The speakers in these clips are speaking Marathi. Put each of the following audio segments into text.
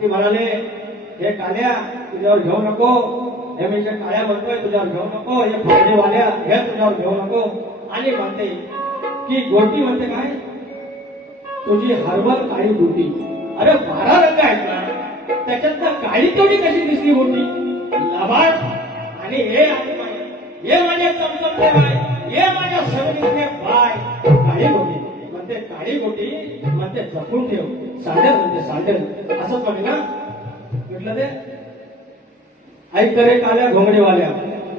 की म्हणाले हे काल्या तुझ्यावर घेऊ नको, हे मी जे काळ्या म्हणतोय तुझ्यावर घेऊ नको, हे फायदेवाल्या हे तुझ्यावर घेऊ नको. आणि म्हणते की गोटी म्हणते काय तुझी हरवल काळी गोटी. अरे 12 रंग आहेत ना त्याच्यात काळी तोडी कशी दिसली गोटी लाभाड. आणि हे माझे चमचमते बाय, हे माझ्या सवनीतले बाय काळी गोटी म्हणते, काळी गोटी म्हणते जपून ठेव, सांडेल म्हणते सांडेल असंच म्हणे ना. म्हटलं ते ऐक रे काल्या घोंगडीवाल्या,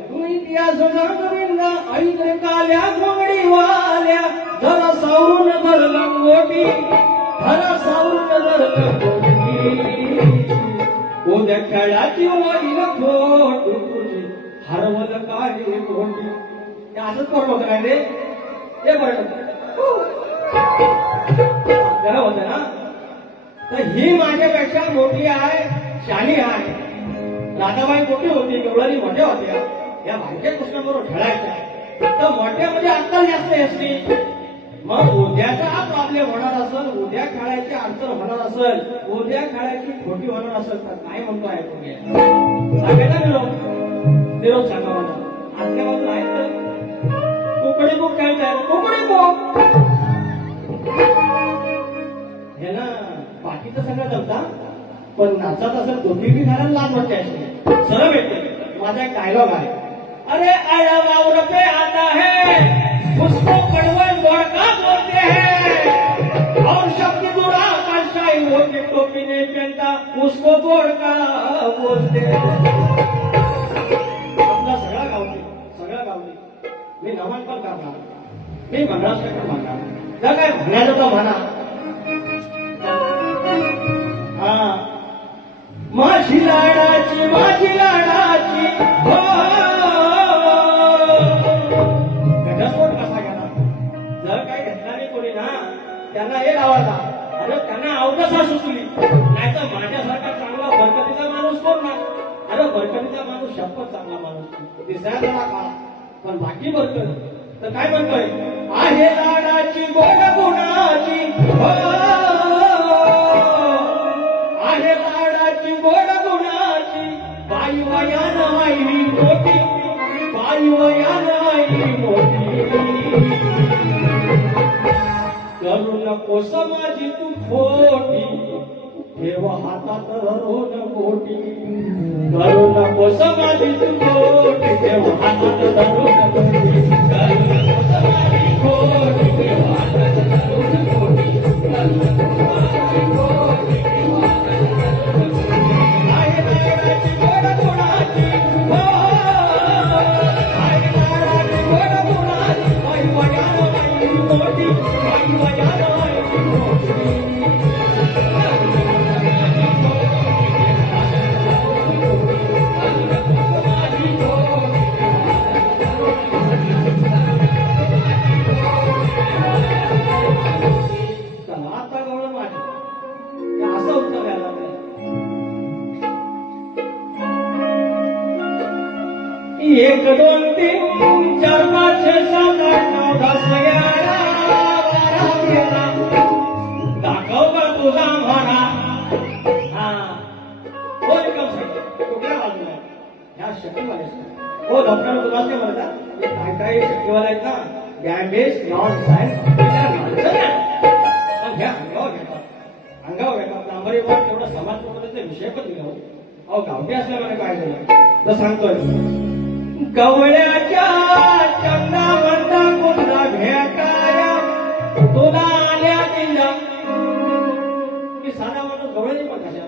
तू इतिहास गोविंदा ऐक रे काल्या घोंगडीवाल्या, जरा सावरून धर लंगोटी, जरा सावरून धर लंगोटी, उद्या खेळाची वाईल खोट तुझी हरवल काळी गोटी. ते असंच करून होतं काय रे ते बरं खरं होतं ना. तर ही माझ्यापेक्षा मोठी आहे, शानी आहे. राधाबाई मोठी होती, गवळणी मोठ्या होत्या, या भाग्य कृष्णाबरोबर खेळायच्या. तर मोठ्या म्हणजे अक्कल जास्त असते. मग उद्याचा हा प्रॉब्लेम होणार असेल, उद्या खेळायची अडचण होणार असेल, उद्या खेळायची खोटी होणार असेल तर काय म्हणतो आहे तुम्ही सांगायला निरोप सांगा मला. आजच्या बाजूला आहेत तर कुकडी बुक खेळताय, कुकडी बुक हे ना बाकीचं सगळं जमता, पण नाचत असेल धोती बी घालायला लाज वाटते असे सरळ भेटते. माझा एक डायलॉग आहे, अरे आया वावर पे आता है उसको कड़वन का बोलते हैं, और शब्द बुरा का शाही वो के टोपी नहीं पहनता उसको का बोलते हैं. आपला सगळा गावली मी नमन पण करणार, मी महाराष्ट्र पण म्हणणार, जर काय म्हणायचं तर म्हणा. हा माझी लाडाची हो घटस्फोट कसा गेला. जर काही घेतला नाही कोणी ना त्यांना हे लावायचा, अरे त्यांना अवदसा सुचली, नाही तर माझ्यासारखा चांगला बरकतीचा माणूस कोण ना. अरे बरकतीचा माणूस शपथ चांगला माणूस दिसायला का, पण बाकी बरकत तर काय म्हणतोय, आहे लाडाची गोड गुणाची हो, आहे लाडाची गोड गुणाची, बाई वयान आई मोठी, बाई वयान आई मोठी, करू नकोस माझी तू खोटी, ठेव हातात रोन बोटी, करू नकोस माझी तू खोटी, ठेव हातात रोन बोटी, करू नकोस माझी खोटी, ठेव हातात रोन बोटी, करू नकोस माझी खोटी, ठेव हातात रोन बोटी. आहे लाडाची गोड गुणाची हो, आहे लाडाची गोड गुणाची, बाई वयान आई मोठी, बाई वयान आई मोठी. एक दोन तीन चार पाच छे सात आठ नऊ 10 11 12 13 दाखव का तुझा म्हणा. हा वेलकम सर, कुठल्या बाजूला ह्या शक्तीवाले हो डॉक्टर तुला काय म्हणतात, काय काय शक्तीवाले आहेत ना डॅमेज नॉन सायन्स घ्या अंगावर घेतात लांबरीवर तेवढा समाज प्रबोधनाचा विषय पण दिला. अहो गावठी असल्यामुळे काय झालं तर सांगतोय, गवळ्याच्या चंदा बंदा कुंदा भेटाया तुला आल्या दिला. मी साधा माणूस गवळे पण कशा,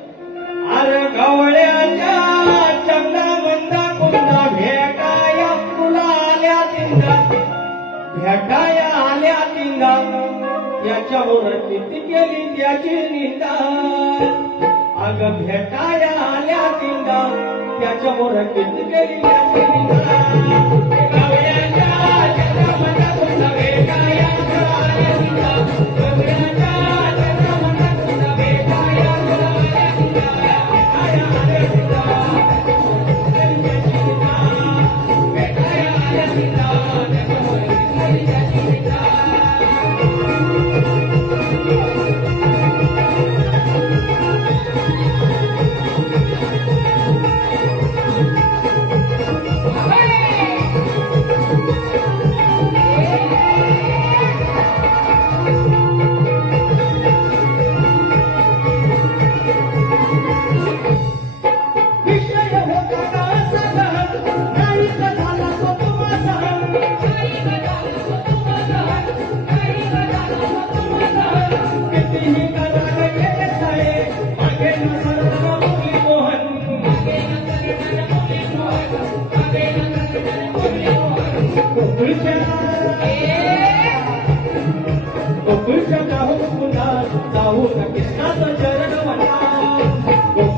अरे गवळ्याच्या चंदा बंदा कुंदा भेटाया तुला आल्या दिला, भेटाया आल्या दिला, याच्यावर किती केली त्याची निंदा. अग भेटाया आल्या दिला, त्याच्यावर किती केली त्याची निंदा.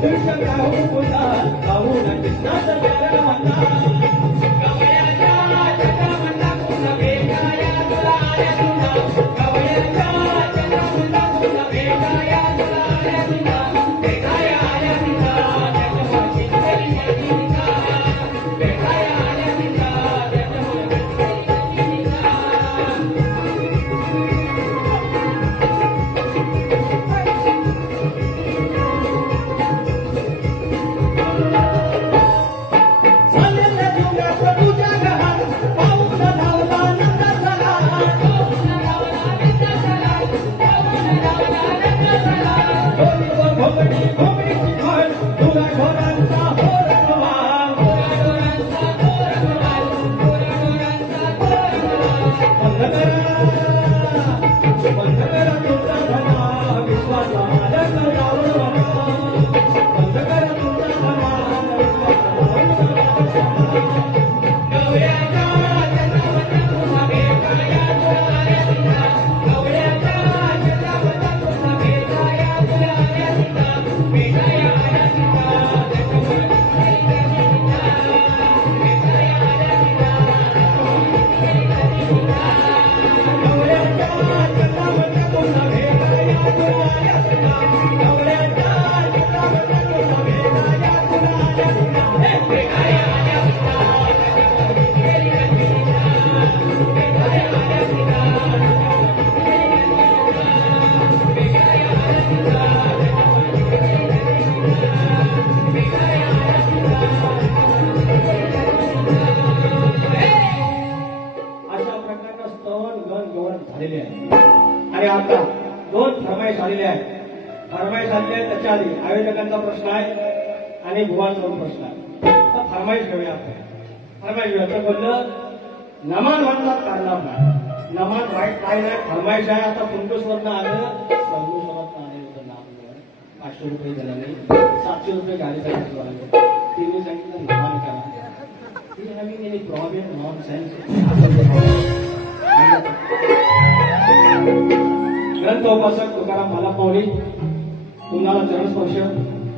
कृष्ण गाऊ पुन्हा गाऊ न कृष्णाचा प्यारा म्हणता गवळ्याच्या चंद्रामंडा पुन्हा भेटाया तुला आल्या तुला गवळ्याच्या चंद्रामंडा पुन्हा भेटाया तुला आल्या तुला भेटाया आल्या तुला त्याच्यावर चिंतली माझी का भेटाया आल्या तुला त्याच्यावर चिंतली माझी का चालल्या तुझ्या प्रभूच्या घरात पाऊस धावला नंदा झाला पाऊस धावला नंदा झाला पाऊस धावला नंदा झाला घोगडी घोगडीची घोड तुला ढोरांचा होर कवाल तुला ढोरांचा होर कवाल तुला ढोरांचा होर कवाल बंद करा तुमचा धना विश्वासाला जाऊन म्हणा बंद करा तुमचा धना गवळ्याच्या चंद्रावरच्या पुन्हा भेटाया तुला आल्या तुला गवळ्याच्या चंद्रावरच्या पुन्हा भेटाया तुला आल्या तुला भेटाया आल्या तुला त्याच्यावर चिंतली माझी का भेटाया आल्या तुला गवळ्याच्या चंद्रावरच्या पुन्हा भेटाया तुला आल्या तुला गवळ्याच्या चंद्रावरच्या पुन्हा भेटाया तुला आल्या तुला भेटाया आल्या तुला त्याच्यावर चिंतली माझी का भेटाया आल्या तुला भेटाया आल्या तुला त्याच्यावर चिंतली भेटाया अशा प्रकारचं स्तवन गण गवळण झालेले आहे आणि आता दोन फरमाईश आलेले आहेत फरमाईश आलेले आहेत त्याच्या आधी आयोजकांचा प्रश्न आहे आणि भुवांचा प्रश्न आहे तर फरमाईश घेऊया आपण फरमाईश घेऊया तर बोललं नमान म्हणतात कारनाम नाही नमान वाईट काय नाही फरमाईश आहे आता कुंकुसवरनं आलं संगमेश्वरातनं आले होतं नाम 500 रुपये दिला नाही 700 रुपये गाडीचा खर्च आले तिने सांगितलं नमान करा ती having any problem nonsense ग्रंथ उपासक तुकाराम मालक माऊली तुम्हाला चरणस्पर्श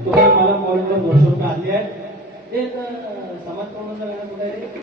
तुकाराम मालक माऊलीवर वर्ष रुपये आले आहेत एक समाज प्रबंध कुठे आहे